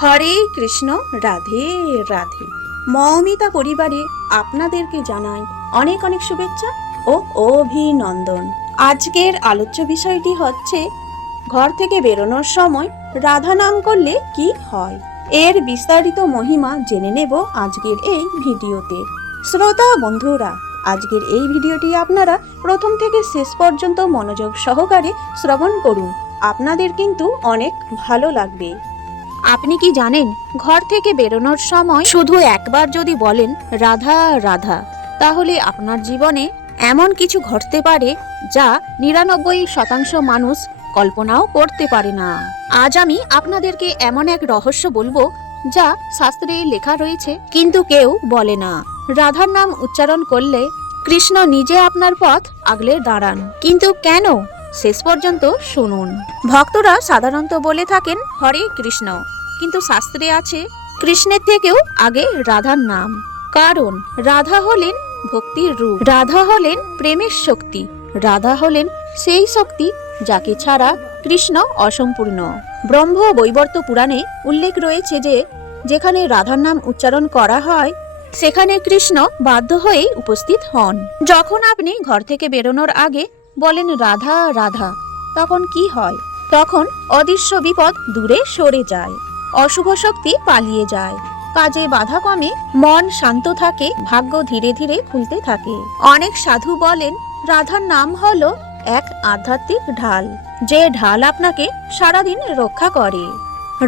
হরে কৃষ্ণ, রাধে রাধে। মৌমিতা পরিবারে আপনাদেরকে জানাই অনেক অনেক শুভেচ্ছা ও অভিনন্দন। আজকের আলোচ্য বিষয়টি হচ্ছে ঘর থেকে বেরোনোর সময় রাধা নাম করলে কি হয়। এর বিস্তারিত মহিমা জেনে নেব আজকের এই ভিডিওতে। শ্রোতা বন্ধুরা, আজকের এই ভিডিওটি আপনারা প্রথম থেকে শেষ পর্যন্ত মনোযোগ সহকারে শ্রবণ করুন, আপনাদের কিন্তু অনেক ভালো লাগবে। আপনি কি জানেন, ঘর থেকে বেরোনোর সময় শুধু একবার যদি বলেন রাধা রাধা, তাহলে আপনার জীবনে এমন কিছু ঘটতে পারে যা ৯৯% মানুষ কল্পনাও করতে পারে না। আজ আমি আপনাদেরকে এমন এক রহস্য বলবো যা শাস্ত্রে লেখা রয়েছে কিন্তু কেউ বলে না। রাধার নাম উচ্চারণ করলে কৃষ্ণ নিজে আপনার পথ আগলে দাঁড়ান। কিন্তু কেন? শেষ পর্যন্ত শুনুন। ভক্তরা সাধারণত বলে থাকেন হরে কৃষ্ণ, কিন্তু শাস্ত্রে আছে কৃষ্ণের থেকেও আগে রাধার নাম। কারণ রাধা হলেন ভক্তির রূপ, রাধা হলেন প্রেমের শক্তি, রাধা হলেন সেই শক্তি যাকে ছাড়া কৃষ্ণ অসম্পূর্ণ। ব্রহ্ম বৈবর্ত পুরাণে উল্লেখ রয়েছে যে যেখানে রাধার নাম উচ্চারণ করা হয় সেখানে কৃষ্ণ বাধ্য হয়েই উপস্থিত হন। যখন আপনি ঘর থেকে বেরোনোর আগে বলেন রাধা রাধা, তখন কি হয়? তখন অদৃশ্য বিপদ দূরে সরে যায়, অশুভ শক্তি পালিয়ে যায়, কাজে বাধা কমে, মন শান্ত থাকে, ভাগ্য ধীরে ধীরে খুলতে থাকে। অনেক সাধু বলেন রাধার নাম হলো এক আধ্যাত্মিক ঢাল, যে ঢাল আপনাকে সারাদিন রক্ষা করে।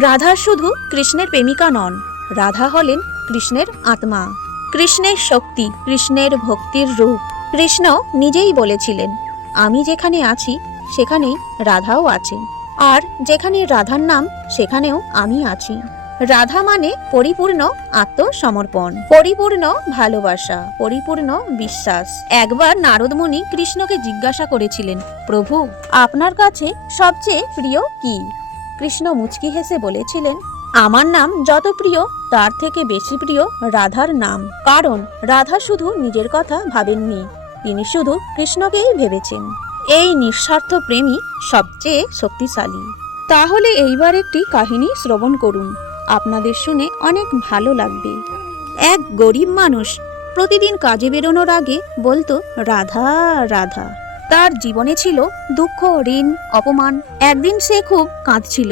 রাধা শুধু কৃষ্ণের প্রেমিকা নন, রাধা হলেন কৃষ্ণের আত্মা, কৃষ্ণের শক্তি, কৃষ্ণের ভক্তির রূপ। কৃষ্ণ নিজেই বলেছিলেন, আমি যেখানে আছি সেখানেই রাধাও আছেন, আর যেখানে রাধার নাম সেখানেও আমি আছি। রাধা মানে পরিপূর্ণ আত্মসমর্পণ, পরিপূর্ণ ভালোবাসা, পরিপূর্ণ বিশ্বাস। একবার নারদ মুনি কৃষ্ণকে জিজ্ঞাসা করেছিলেন, প্রভু, আপনার কাছে সবচেয়ে প্রিয় কি? কৃষ্ণ মুচকি হেসে বলেছিলেন, আমার নাম যত প্রিয় তার থেকে বেশি প্রিয় রাধার নাম। কারণ রাধা শুধু নিজের কথা ভাবেননি, তিনি শুধু কৃষ্ণকেই ভেবেছেন। এই নিঃস্বার্থ প্রেমই সবচেয়ে শক্তিশালী। তাহলে এইবার একটি কাহিনী শ্রবণ করুন, আপনাদের শুনে অনেক ভালো লাগবে। এক গরিব মানুষ প্রতিদিন কাজে বেরোনোর আগে বলতো রাধা রাধা। তার জীবনে ছিল দুঃখ, ঋণ, অপমান। একদিন সে খুব কাঁদছিল,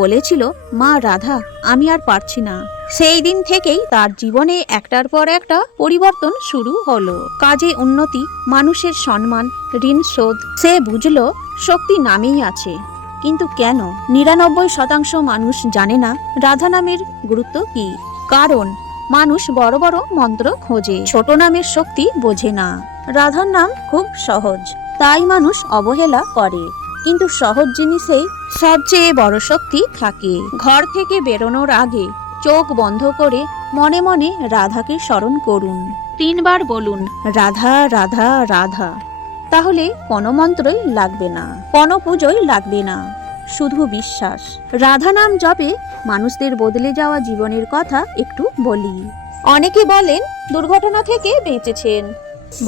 বলেছিল, মা রাধা, আমি আর পারছি না। সেই দিন থেকেই তার জীবনে একটার পর একটা পরিবর্তন শুরু হলো। কাজে উন্নতি, মানুষের সম্মান, ঋণ শোধ। সে বুঝলো শক্তি নামেই আছে। কিন্তু কেন ৯৯% মানুষ জানে না রাধা নামের গুরুত্ব কি? কারণ মানুষ বড় বড় মন্ত্র খোঁজে, ছোট নামের শক্তি বোঝে না। রাধার নাম খুব সহজ, তাই মানুষ অবহেলা করে। কিন্তু সহজ জিনিসেই সবচেয়ে বড় শক্তি থাকে। ঘর থেকে বেরোনোর আগে চোখ বন্ধ করে মনে মনে রাধাকে স্মরণ করুন। ৩ বার বলুন রাধা রাধা রাধা। তাহলে কোনো মন্ত্রই লাগবে না, কোনো পুজোই লাগবে না, শুধু বিশ্বাস। রাধা নাম জপে মানুষদের বদলে যাওয়া জীবনের কথা একটু বলি। অনেকে বলেন দুর্ঘটনা থেকে বেঁচেছেন,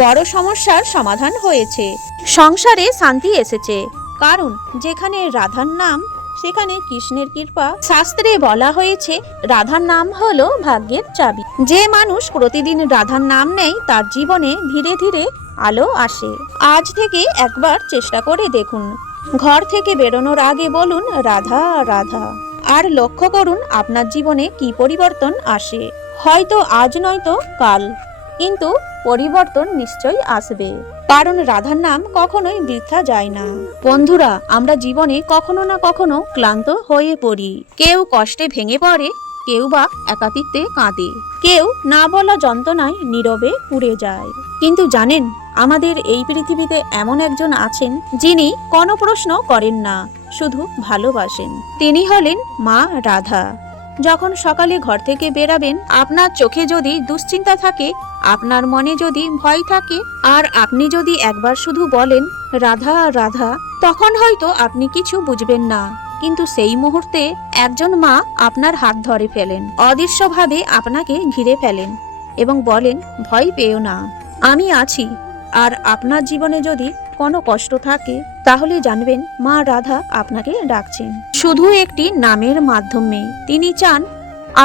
বড় সমস্যার সমাধান হয়েছে, সংসারে শান্তি এসেছে। কারণ যেখানে রাধার নাম সেখানে কৃষ্ণের কৃপা। শাস্ত্রে বলা হয়েছে রাধার নাম হলো ভাগ্যের চাবি। যে মানুষ প্রতিদিন রাধার নাম নেয় তার জীবনে ধীরে ধীরে আলো আসে। আজ থেকে একবার চেষ্টা করে দেখুন, ঘর থেকে বেরোনোর আগে বলুন রাধা রাধা, আর লক্ষ্য করুন আপনার জীবনে কি পরিবর্তন আসে। হয়তো আজ নয়তো কাল, কিন্তু পরিবর্তন নিশ্চয়ই আসবে। কারণ রাধার নাম কখনোই বৃথা যায় না। বন্ধুরা, আমরা জীবনে কখনো না কখনো ক্লান্ত হয়ে পড়ি। কেউ কষ্টে ভেঙে পড়ে, কেউ বা একাকিত্বে কাঁদে, কেউ না বলা যন্ত্রণায় নীরবে পুড়ে যায়। কিন্তু জানেন, আমাদের এই পৃথিবীতে এমন একজন আছেন যিনি কোনো প্রশ্ন করেন না, শুধু ভালোবাসেন। তিনি হলেন মা রাধা। যখন সকালে ঘর থেকে বেরাবেন, আপনার চোখে যদি দুশ্চিন্তা থাকে, আপনার মনে যদি ভয় থাকে, আর আপনি যদি একবার শুধু বলেন রাধা রাধা, তখন হয়তো আপনি কিছু বুঝবেন না, কিন্তু সেই মুহূর্তে একজন মা আপনার হাত ধরে ফেলেন, অদৃশ্যভাবে আপনাকে ঘিরে ফেলেন এবং বলেন, ভয় পেও না, আমি আছি। আর আপনার জীবনে যদি কোনো কষ্ট থাকে তাহলে জানবেন মা রাধা আপনাকে ডাকছেন। শুধু একটি নামের মাধ্যমে তিনি চান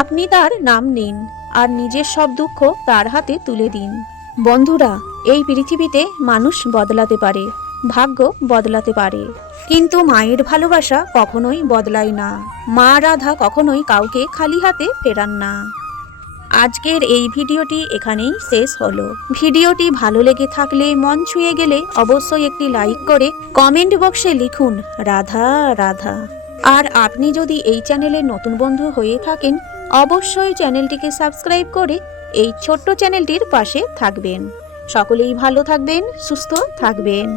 আপনি তার নাম নিন আর নিজের সব দুঃখ তার হাতে তুলে দিন। বন্ধুরা, এই পৃথিবীতে মানুষ বদলাতে পারে, ভাগ্য বদলাতে পারে, কিন্তু মায়ের ভালোবাসা কখনোই বদলায় না। মা রাধা কখনোই কাউকে খালি হাতে ফেরান না। আজকের এই ভিডিওটি এখানেই শেষ হলো। ভিডিওটি ভালো লেগে থাকলে, মন ছুঁয়ে গেলে অবশ্যই একটি লাইক করে কমেন্ট বক্সে লিখুন রাধা রাধা। আর আপনি যদি এই চ্যানেলে নতুন বন্ধু হয়ে থাকেন, অবশ্যই চ্যানেলটিকে সাবস্ক্রাইব করে এই ছোট্ট চ্যানেলটির পাশে থাকবেন। সকলেই ভালো থাকবেন, সুস্থ থাকবেন।